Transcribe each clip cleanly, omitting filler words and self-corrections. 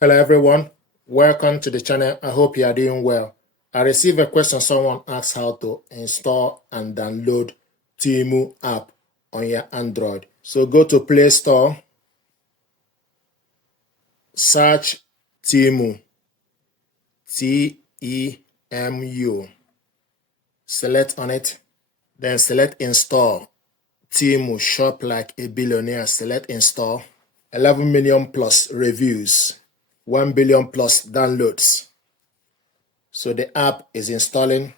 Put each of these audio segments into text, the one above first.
Hello everyone, welcome to the channel. I hope you are doing well. I received a question. Someone asked how to install and download Temu app on your Android. So go to Play Store, search Temu, T-E-M-U, select on it, then select install. Temu, shop like a billionaire, select install. 11 million plus reviews, 1 billion plus downloads. So the app is installing.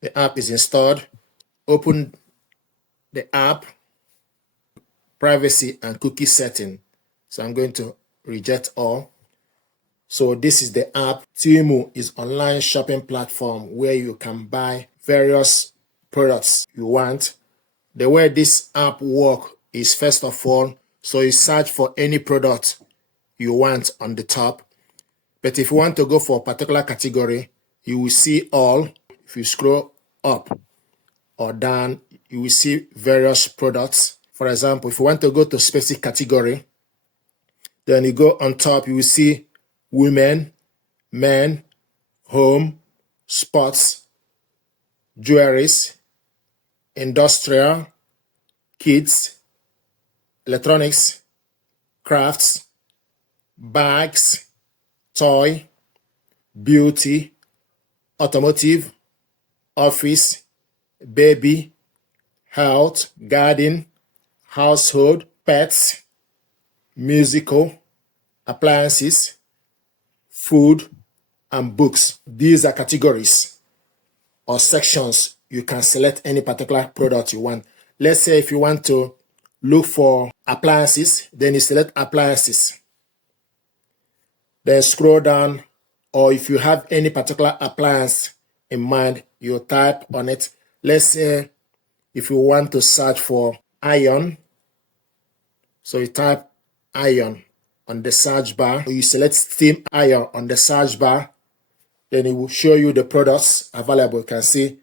The app is installed. Open the app, privacy and cookie setting. So I'm going to reject all. So this is the app. Temu is online shopping platform where you can buy various products you want. The way this app works is, first of all, so you search for any product you want on the top. But if you want to go for a particular category, you will see all. If you scroll up or down, you will see various products. For example, if you want to go to a specific category, then you go on top, you will see women, men, home, sports, jewelries, industrial, kids, electronics, crafts, bags, toy, beauty, automotive, office, baby, health, garden, household, pets, musical, appliances, food, and books. These are categories or sections. You can select any particular product you want. Let's say if you want to look for appliances, then you select appliances. Then scroll down, or if you have any particular appliance in mind, you type on it. Let's say if you want to search for iron, so you type iron on the search bar. You select steam iron on the search bar. Then it will show you the products available. You can see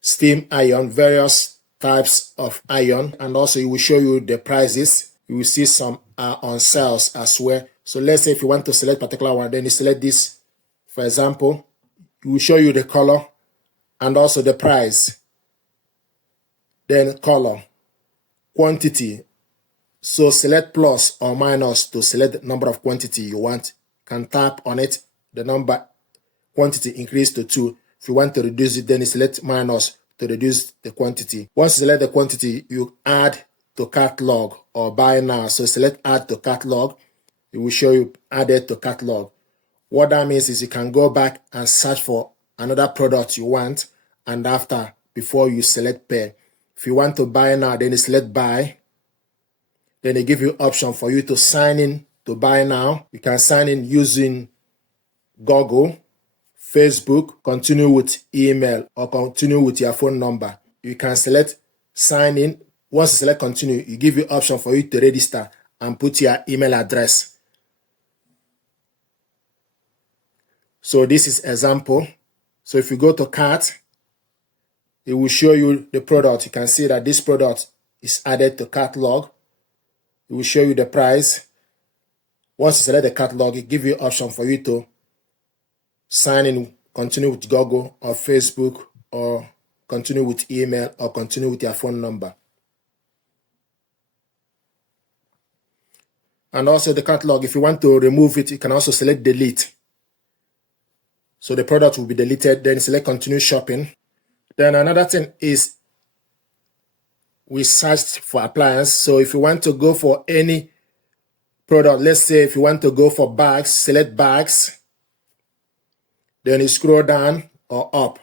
steam iron, various types of iron, and also it will show you the prices. You will see some are on sales as well. So let's say if you want to select particular one, then you select this. For example, it will show you the color and also the price. Then color, quantity. So select plus or minus to select the number of quantity you want. You can tap on it. The number quantity increase to 2. If you want to reduce it, then you select minus to reduce the quantity. Once you select the quantity, you add to catalog or buy now. So select add to catalog. It will show you added to catalog. What that means is you can go back and search for another product you want, and after, before you select pay. If you want to buy now, then you select buy. Then they give you option for you to sign in to buy now. You can sign in using Google, Facebook, continue with email, or continue with your phone number. You can select sign in. Once you select continue, it give you option for you to register and put your email address. So this is example. So if you go to cart, it will show you the product. You can see that this product is added to catalog. It will show you the price. Once you select the catalog, it gives you option for you to sign in, continue with Google or Facebook, or continue with email, or continue with your phone number. And also the catalog, if you want to remove it, you can also select delete. So the product will be deleted, then select continue shopping. Then another thing is we searched for appliance. So if you want to go for any product, let's say if you want to go for bags, select bags. Then you scroll down or up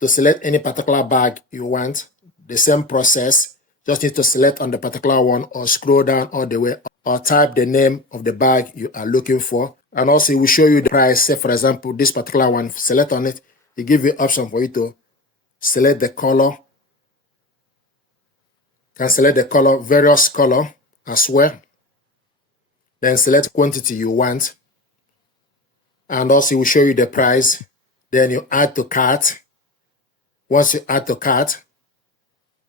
to select any particular bag you want. The same process, just need to select on the particular one or scroll down all the way or type the name of the bag you are looking for. And also it will show you the price. Say for example, this particular one, select on it. It gives you option for you to select the color. Can select the color, various color as well. Then select quantity you want. And also it will show you the price. Then you add to cart. Once you add to cart,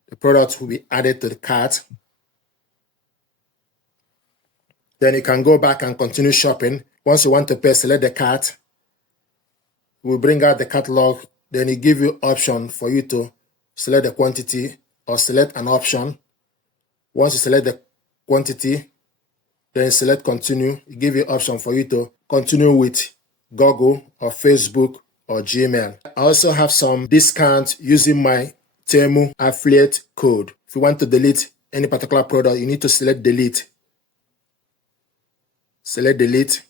the product will be added to the cart. Then you can go back and continue shopping. Once you want to pay, select the cart. It will bring out the catalog. Then it give you option for you to select the quantity or select an option. Once you select the quantity, then select continue. It give you option for you to continue with Google or Facebook or Gmail. I also have some discount using my Temu affiliate code. If you want to delete any particular product, you need to select delete. Select delete.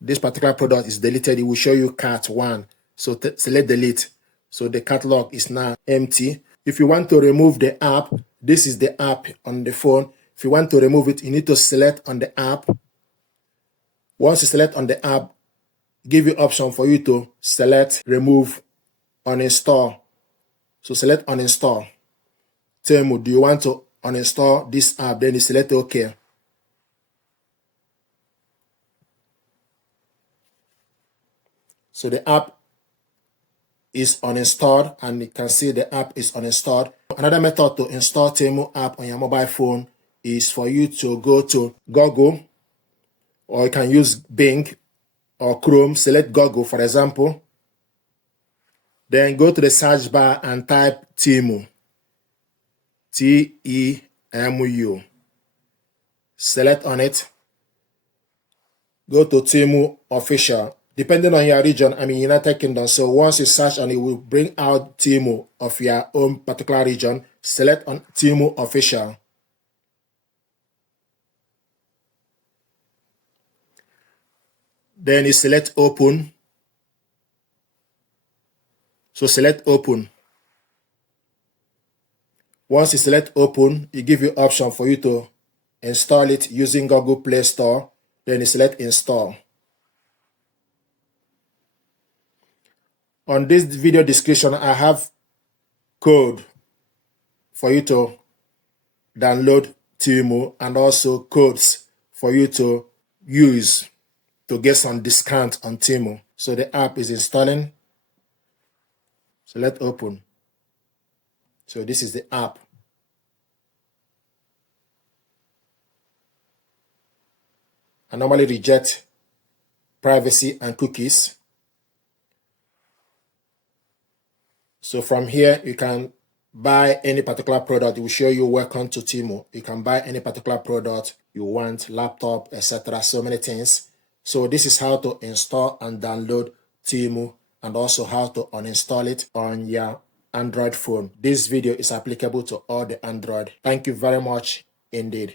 This particular product is deleted. It will show you cart 1. So select delete. So the catalog is now empty. If you want to remove the app, this is the app on the phone. If you want to remove it, you need to select on the app. Once you select on the app, give you option for you to select remove, uninstall. So select uninstall. Temu, do you want to uninstall this app? Then you select OK. So the app is uninstalled, and you can see the app is uninstalled. Another method to install Temu app on your mobile phone is for you to go to Google, or you can use Bing or Chrome. Select Google, for example. Then go to the search bar and type Temu. T-E-M-U. Select on it. Go to Temu official. Depending on your region, I'm in United Kingdom. So once you search and it will bring out Temu of your own particular region, select on Temu official. Then you select open. So select open. Once you select open, it gives you option for you to install it using Google Play Store. Then you select install. On this video description, I have code for you to download Temu and also codes for you to use to get some discount on Temu. So the app is installing. Select open. So this is the app. I normally reject privacy and cookies. So from here, you can buy any particular product. It will show you welcome to Temu. You can buy any particular product you want, laptop, etc. So many things. So this is how to install and download Temu, and also how to uninstall it on your Android phone. This video is applicable to all the Android. Thank you very much indeed.